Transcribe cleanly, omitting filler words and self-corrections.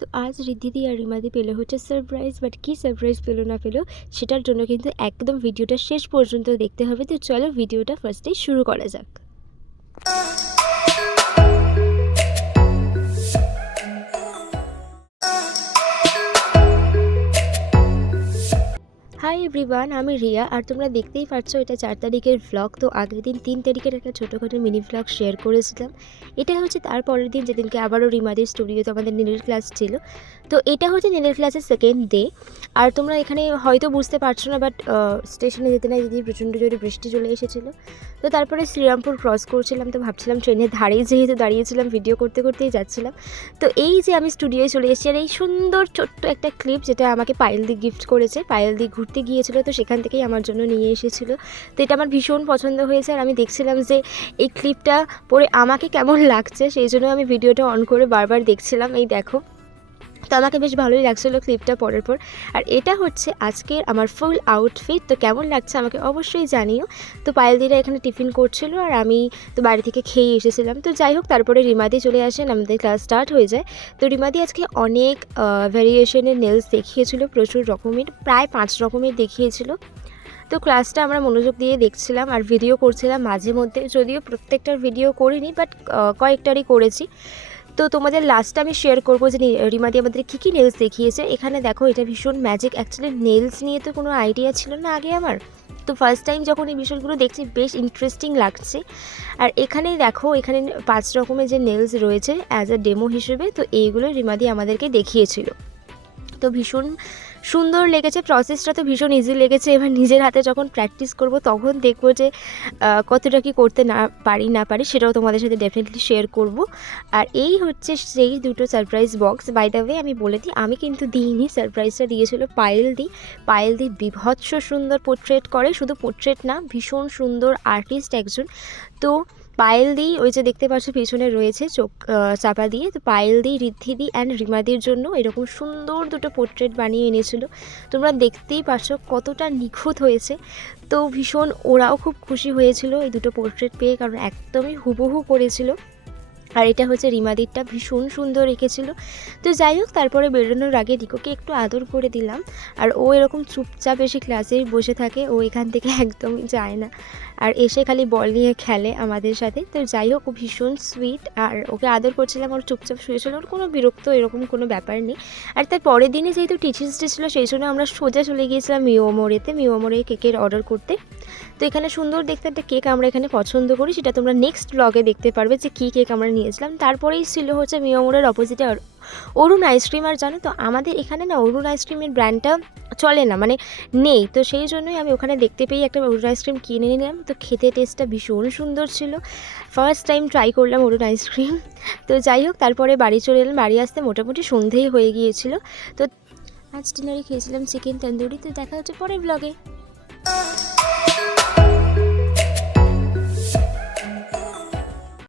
তো আজ রিদ্ধিদি আর রিমাদি পেলো হচ্ছে সারপ্রাইজ, বাট কী সারপ্রাইজ পেলো না পেলো সেটার জন্য কিন্তু একদম ভিডিওটা শেষ পর্যন্ত দেখতে হবে। তো চলো ভিডিওটা ফার্স্টেই শুরু করা যাক। হাই এভরিওয়ান, আমি রিয়া আর তোমরা দেখতেই পাচ্ছ এটা 4 তারিখের ভ্লগ। তো আগের দিন 3 তারিখের একটা ছোটোখাটো মিনি ভ্লগ শেয়ার করেছিলাম। এটা হচ্ছে তার পরের দিন, যেদিনকে আবারও রিমাদির স্টুডিওতে আমাদের নীলের ক্লাস ছিল। তো এটা হচ্ছে নীলের ক্লাসের সেকেন্ড ডে। আর তোমরা এখানে হয়তো বুঝতে পারছো না, বাট স্টেশনে যেতে না যদি প্রচণ্ড জোরে বৃষ্টি চলে এসেছিলো। তো তারপরে শ্রীরামপুর ক্রস করছিলাম, তো ভাবছিলাম ট্রেনের ধারেই যেহেতু দাঁড়িয়েছিলাম ভিডিও করতে করতেই যাচ্ছিলাম। তো এই যে আমি স্টুডিওয়ে চলে এসেছি, আর এই সুন্দর ছোট্ট একটা ক্লিপ যেটা আমাকে পায়েলদি গিফট করেছে। পায়েলদি ঘুরতে গিয়েছিল, তো সেখান থেকেই আমার জন্য নিয়ে এসেছিলো। তো এটা আমার ভীষণ পছন্দ হয়েছে, আর আমি দেখছিলাম যে এই ক্লিপটা পরে আমাকে কেমন লাগছে, সেই জন্য আমি ভিডিওটা অন করে বারবার দেখছিলাম। এই দেখো, তো আমাকে বেশ ভালোই লাগছিলো ক্লিপটা পরের পর। আর এটা হচ্ছে আজকের আমার ফুল আউটফিট। তো কেমন লাগছে আমাকে অবশ্যই জানিও। তো পায়েলদিরা এখানে টিফিন করছিল, আর আমি তো বাড়ি থেকে খেয়ে এসেছিলাম। তো যাই হোক, তারপরে রিমাদি চলে আসেন, আমাদের ক্লাস স্টার্ট হয়ে যায়। তো রিমাদি আজকে অনেক ভ্যারিয়েশনের নেলস দেখিয়েছিল, প্রচুর রকমের, প্রায় 5 রকমের দেখিয়েছিল। তো ক্লাসটা আমরা মনোযোগ দিয়ে দেখছিলাম আর ভিডিও করছিলাম মাঝে মধ্যে, যদিও প্রত্যেকটার ভিডিও করিনি, বাট কয়েকটারই করেছি। তো তোমাদের লাস্টে আমি শেয়ার করবো যে রিমাদি আমাদের কী কী নেলস দেখিয়েছে। এখানে দেখো, এটা ভীষণ ম্যাজিক। অ্যাকচুয়ালি নেলস নিয়ে তো কোনো আইডিয়া ছিল না আগে আমার, তো ফার্স্ট টাইম যখন এই বিষয়গুলো দেখছি বেশ ইন্টারেস্টিং লাগছে। আর এখানেই দেখো, এখানে 5 রকমের যে নেলস রয়েছে অ্যাজ আ ডেমো হিসেবে, তো এইগুলো রিমাদি আমাদেরকে দেখিয়েছিল। তো ভীষণ সুন্দর লেগেছে, প্রসেসটা তো ভীষণ ইজি লেগেছে। এবার নিজের হাতে যখন প্র্যাকটিস করব তখন দেখব যে কতটা কি করতে না পারি সেটাও তোমাদের সাথে ডেফিনেটলি শেয়ার করব। আর এই হচ্ছে সেই দুটো surprise box. By the way আমি বলে দিই, আমি কিন্তু দিইনি, সারপ্রাইজটা দিয়েছিল পায়েলদি বিভৎস সুন্দর পোর্ট্রেট করে, শুধু পোর্ট্রেট না, ভীষণ সুন্দর আর্টিস্ট একজন। তো পায়েলদি, ওই যে দেখতে পাচ্ছ পিছনে রয়েছে চোখ চাপা দিয়ে, তো পায়েলদি, রিদ্ধিদি অ্যান্ড রিমাদির জন্য এরকম সুন্দর দুটো পোর্ট্রেট বানিয়ে এনেছিল। তোমরা দেখতেই পাচ্ছ কতটা নিখুঁত হয়েছে। তো ভীষণ ওরাও খুব খুশি হয়েছিল এই দুটো পোর্ট্রেট পেয়ে, কারণ একদমই হুবহু করেছিল। আর এটা হচ্ছে রিমাদিরটা, ভীষণ সুন্দর রেখেছিল। তো যাই হোক, তারপরে বেরোনোর আগে রিকোকে একটু আদর করে দিলাম। আর ও এরকম চুপচাপ এসে ক্লাসেই বসে থাকে, ও এখান থেকে একদমই যায় না, আর এসে খালি বল নিয়ে খেলে আমাদের সাথে। তো যাই হোক, ও ভীষণ সুইট, আর ওকে আদর করছিলাম, ওর চুপচাপ শুয়েছিল, ওর কোনো বিরক্ত এরকম কোনো ব্যাপার নেই। আর তার পরের দিনে যেহেতু টিচার্স ডে ছিল, সেই জন্য আমরা সোজা চলে গিয়েছিলাম মিওমোড়ে কেকের অর্ডার করতে। তো এখানে সুন্দর দেখতে একটা কেক আমরা এখানে পছন্দ করি, সেটা তোমরা নেক্সট ব্লগে দেখতে পারবে যে কী কেক আমরা নিয়েছিলাম। তারপরেই ছিল হচ্ছে মিওমোড়ের অপোজিটে অরুণ আইসক্রিম। আর জানো তো, আমাদের এখানে না অরুণ আইসক্রিমের ব্র্যান্ডটা চলে না, মানে নেই। তো সেই জন্যই আমি ওখানে দেখতে পেয়ে একটা অরুণ আইসক্রিম কিনে নিলাম। তো খেতে টেস্টটা ভীষণ সুন্দর ছিল, ফার্স্ট টাইম ট্রাই করলাম অরুণ আইসক্রিম। তো যাই হোক, তারপরে বাড়ি চলে এলাম। বাড়ি আসতে মোটামুটি সন্ধেই হয়ে গিয়েছিল। তো আজ ডিনারে খেয়েছিলাম চিকেন তন্দুরি। তো দেখা হচ্ছে পরের ব্লগে।